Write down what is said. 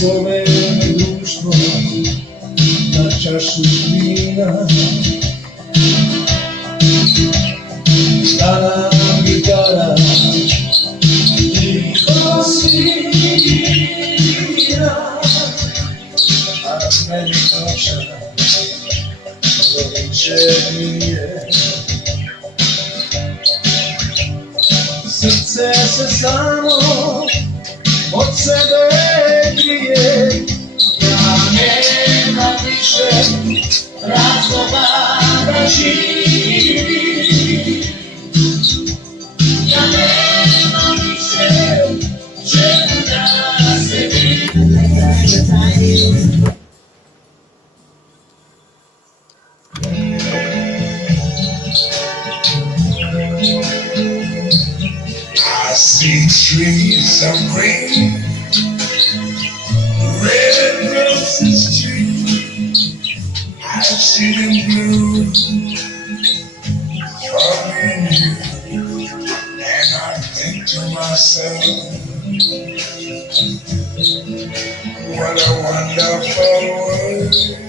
Zove me društvo na čašu vina, stara gitara tiho svira, a meni noća doviće nije. Srce se samo od sebe krije, ja nema više razloga da živim, ja nema više čemu da se vidim. I see trees of green, red roses too. I see them blue for me and you. And I think to myself, what a wonderful world.